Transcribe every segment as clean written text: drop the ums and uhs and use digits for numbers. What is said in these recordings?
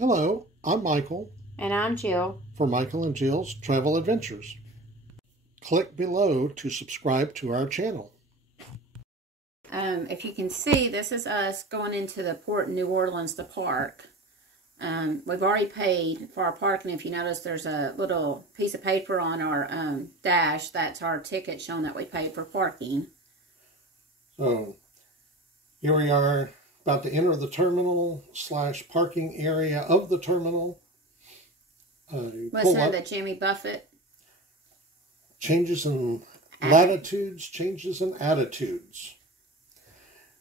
Hello, I'm Michael. And I'm Jill. For Michael and Jill's Travel Adventures. Click below to subscribe to our channel. If you can see, this is us going into the port in New Orleans to park. We've already paid for our parking. If you notice, there's a little piece of paper on our dash. That's our ticket showing that we paid for parking. So, here we are about to enter the terminal / parking area of the terminal. Listen to the Jimmy Buffett. Changes in latitudes, changes in attitudes.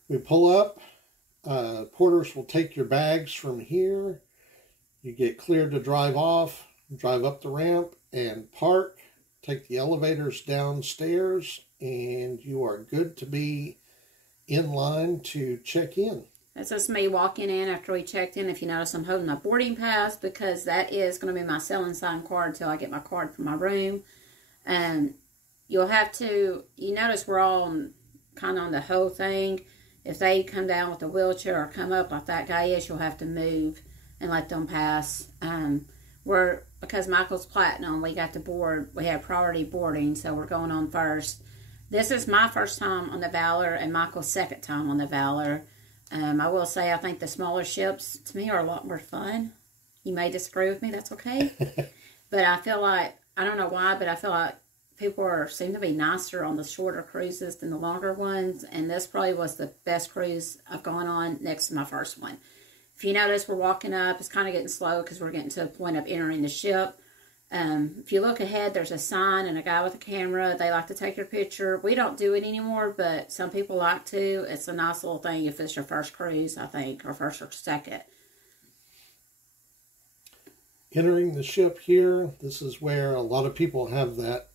We pull up. Porters will take your bags from here. You get cleared to drive off, drive up the ramp and park. Take the elevators downstairs and you are good to be in line to check in. That's just me walking in after we checked in. If you notice, I'm holding my boarding pass because that is going to be my selling sign card until I get my card from my room. You'll have to, you notice we're all kind of on the whole thing. If they come down with a wheelchair or come up like that guy is, you'll have to move and let them pass. Because Michael's platinum, we got to board, we have priority boarding, so we're going on first. This is my first time on the Valor and Michael's second time on the Valor. I will say I think the smaller ships, to me, are a lot more fun. You may disagree with me, that's okay. But I feel like, I don't know why, but I feel like people seem to be nicer on the shorter cruises than the longer ones. And this probably was the best cruise I've gone on next to my first one. If you notice, we're walking up. It's kind of getting slow because we're getting to the point of entering the ship. If you look ahead, there's a sign and a guy with a camera. They like to take your picture. We don't do it anymore, but some people like to. It's a nice little thing if it's your first cruise, I think, or first or second. Entering the ship here, this is where a lot of people have that,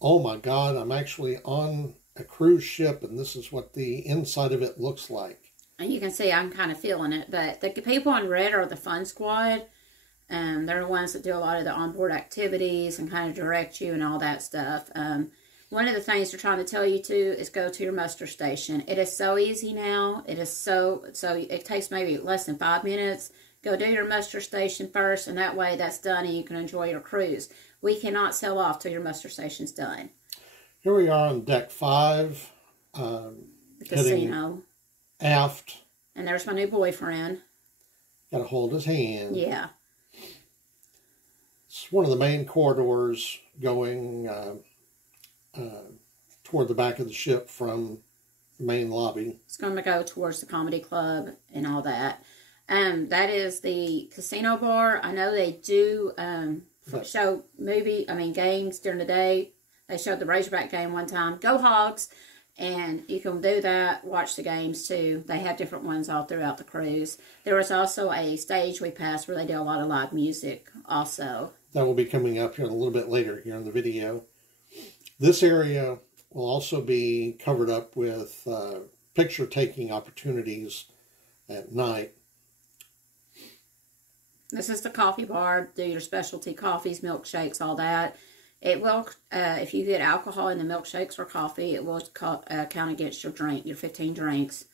oh my God, I'm actually on a cruise ship and this is what the inside of it looks like. And you can see I'm kind of feeling it, but the people in red are the fun squad. They're the ones that do a lot of the onboard activities and kind of direct you and all that stuff. One of the things they're trying to tell you to is go to your muster station. It is so easy now. It is so it takes maybe less than 5 minutes. Go do your muster station first, and that way that's done and you can enjoy your cruise. We cannot sail off till your muster station's done. Here we are on deck 5. The casino. Aft. And there's my new boyfriend. Got to hold his hand. Yeah. It's one of the main corridors going toward the back of the ship from the main lobby. It's going to go towards the comedy club and all that. That is the casino bar. I know they do show games during the day. They showed the Razorback game one time. Go Hogs! And you can do that, watch the games too. They have different ones all throughout the cruise. There was also a stage we passed where they do a lot of live music also. That will be coming up here a little bit later here in the video. This area will also be covered up with picture-taking opportunities at night. This is the coffee bar. Do your specialty coffees, milkshakes, all that. It will, if you get alcohol in the milkshakes or coffee, it will count against your drink, your 15 drinks.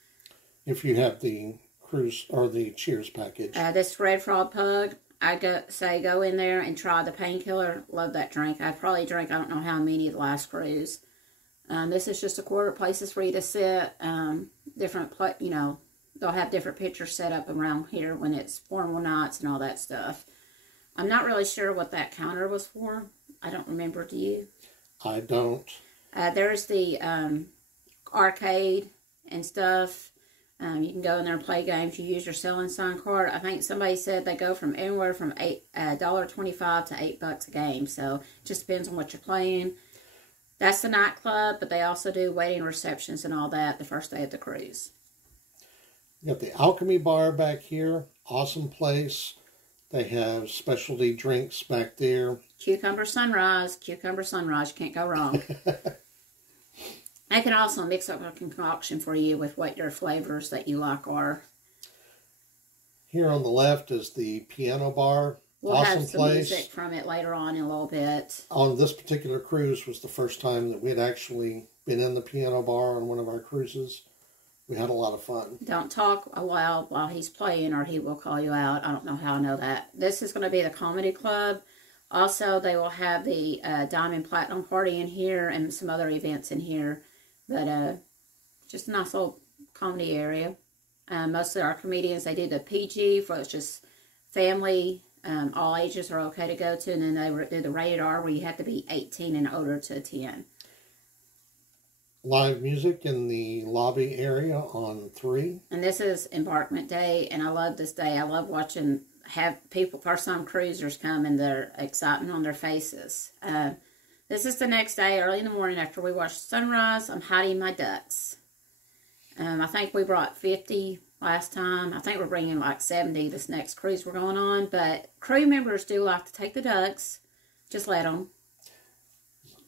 If you have the cruise or the Cheers package. This Red Frog Pug, I go in there and try the painkiller. Love that drink. I probably drank, I don't know how many the last cruise. This is just a quarter places for you to sit. They'll have different pictures set up around here when it's formal nights and all that stuff. I'm not really sure what that counter was for. I don't remember, do you? I don't. There's the arcade and stuff. You can go in there and play games. You use your selling sign card. I think somebody said they go from anywhere from $1.25 to $8 a game. So it just depends on what you're playing. That's the nightclub, but they also do waiting receptions and all that the first day of the cruise. You got the Alchemy Bar back here. Awesome place. They have specialty drinks back there. Cucumber sunrise. You can't go wrong. They can also mix up a concoction for you with what your flavors that you like are. Here on the left is the piano bar. We'll have some music from it later on in a little bit. On this particular cruise was the first time that we had actually been in the piano bar on one of our cruises. we had a lot of fun. Don't talk while he's playing or he will call you out. I don't know how I know that. This is going to be the comedy club. Also, they will have the Diamond Platinum Party in here and some other events in here. But just a nice little comedy area. Most of our comedians, they do the PG, for it's just family. All ages are okay to go to. And then they do the rated R, where you have to be 18 and older to attend. Live music in the lobby area on 3. And this is Embarkment Day, and I love this day. I love watching first-time cruisers come and their excitement on their faces. This is the next day, early in the morning after we watch sunrise. I'm hiding my ducks. I think we brought 50 last time. I think we're bringing like 70 this next cruise we're going on. But crew members do like to take the ducks. Just let them.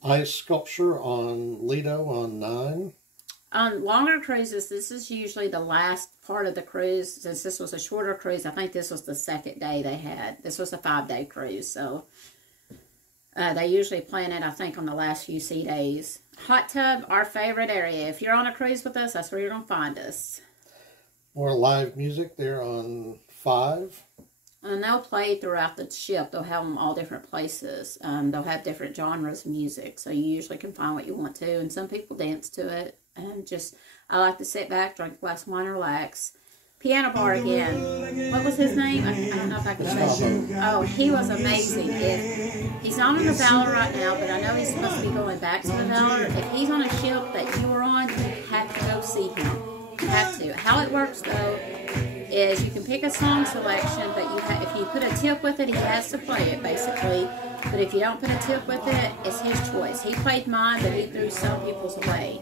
Ice sculpture on Lido on 9. On longer cruises, this is usually the last part of the cruise. Since this was a shorter cruise, I think this was the second day they had. This was a 5-day cruise, so they usually plan it, I think, on the last few sea days. Hot tub, our favorite area. If you're on a cruise with us, that's where you're going to find us. More live music there on 5. And they'll play throughout the ship. They'll have them all different places. They'll have different genres of music. So you usually can find what you want to. And some people dance to it. And I like to sit back, drink a glass of wine, and relax. Piano bar again. What was his name? I don't know if I can say. Oh, he was amazing. He's not on the Valor right now, but I know he's supposed to be going back to the Valor. If he's on a ship that you were on, you have to go see him. You have to. How it works, though, is you can pick a song selection, but if you put a tip with it, he has to play it, basically. But if you don't put a tip with it, it's his choice. He played mine, but he threw some people's away.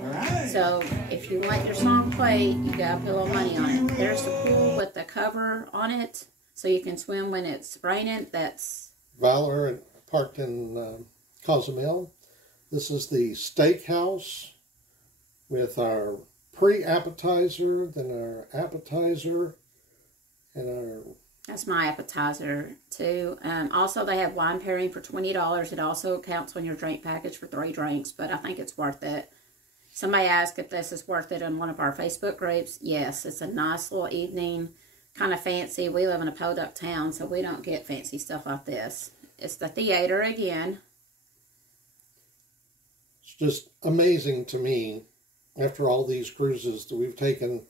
So if you want your song played, you got to put a little money on it. There's the pool with the cover on it, so you can swim when it's raining. That's Valor parked in Cozumel. This is the steakhouse with our pre-appetizer, then our appetizer, and our... That's my appetizer, too. Also, they have wine pairing for $20. It also counts on your drink package for 3 drinks, but I think it's worth it. Somebody asked if this is worth it in one of our Facebook groups. Yes, it's a nice little evening, kind of fancy. We live in a podunk town, so we don't get fancy stuff like this. It's the theater again. It's just amazing to me, after all these cruises that we've taken,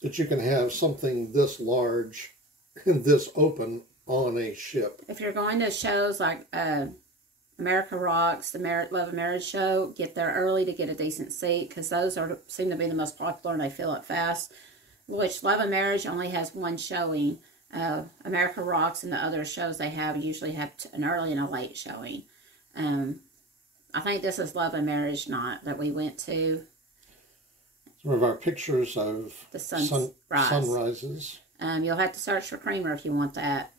that you can have something this large and this open on a ship. If you're going to shows like America Rocks, the Love and Marriage show, get there early to get a decent seat, because those seem to be the most popular and they fill up fast. Which Love and Marriage only has 1 showing. America Rocks and the other shows they have usually have an early and a late showing. I think this is Love and Marriage night that we went to. Some of our pictures of the sunrises. You'll have to search for creamer if you want that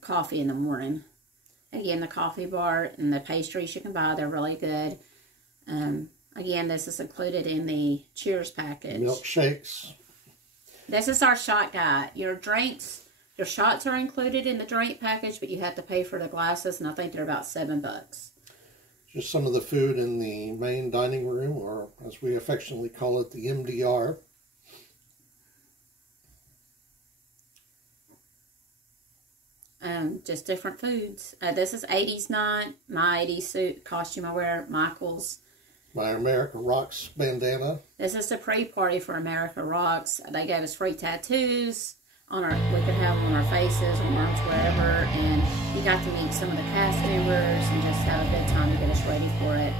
coffee in the morning. Again, the coffee bar and the pastries you can buy, they're really good. Again, this is included in the Cheers package. Milkshakes. This is our shot guide. Your drinks, your shots are included in the drink package, but you have to pay for the glasses, and I think they're about $7. Just some of the food in the main dining room, or as we affectionately call it, the MDR. Just different foods. This is 80s night. My 80s suit costume I wear. Michael's. My America Rocks bandana. This is the pre-party for America Rocks. They gave us free tattoos. We could have them on our faces, on arms, wherever. And you got to meet some of the cast members and just have a good time to get us ready for it.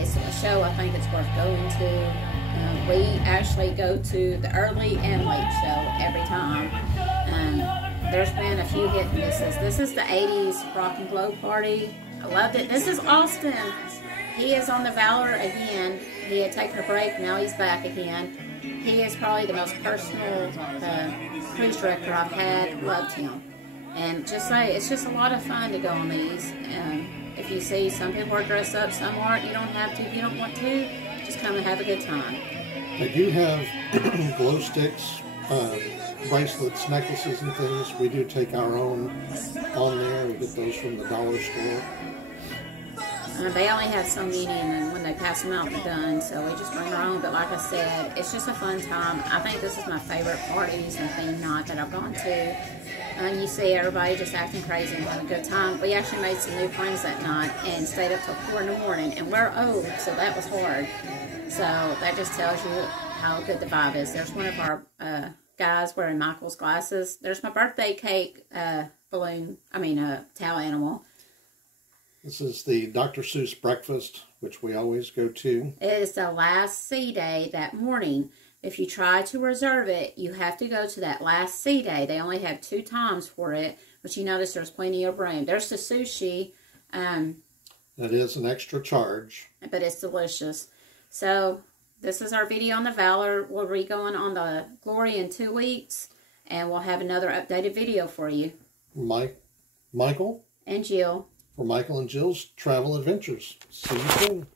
It's a show I think it's worth going to. We actually go to the early and late show every time. There's been a few hit and misses. This is the 80s Rock and Glow Party. I loved it. This is Austin. He is on the Valor again. He had taken a break. Now he's back again. He is probably the most personal cruise director I've had. Loved him. And it's just a lot of fun to go on these. If you see some people are dressed up, some aren't. You don't have to if you don't want to. Just come and have a good time. They do have glow sticks, bracelets, necklaces, and things. We do take our own on there. We get those from the dollar store. They only have so many, and then when they pass them out, they're done. So we just bring our own. But like I said, it's just a fun time. I think this is my favorite parties and theme night that I've gone to. And you see everybody just acting crazy and having a good time. We actually made some new friends that night and stayed up till 4 in the morning. And we're old, so that was hard. So that just tells you how good the vibe is. There's one of our guys wearing Michael's glasses. There's my birthday cake balloon, towel animal. This is the Dr. Seuss breakfast, which we always go to. It is the last sea day that morning. If you try to reserve it, you have to go to that last sea day. They only have 2 times for it, but you notice there's plenty of room. There's the sushi. That is an extra charge. But it's delicious. So this is our video on the Valor. We'll be going on the Glory in 2 weeks, and we'll have another updated video for you. Michael and Jill for Michael and Jill's Travel Adventures. See you soon.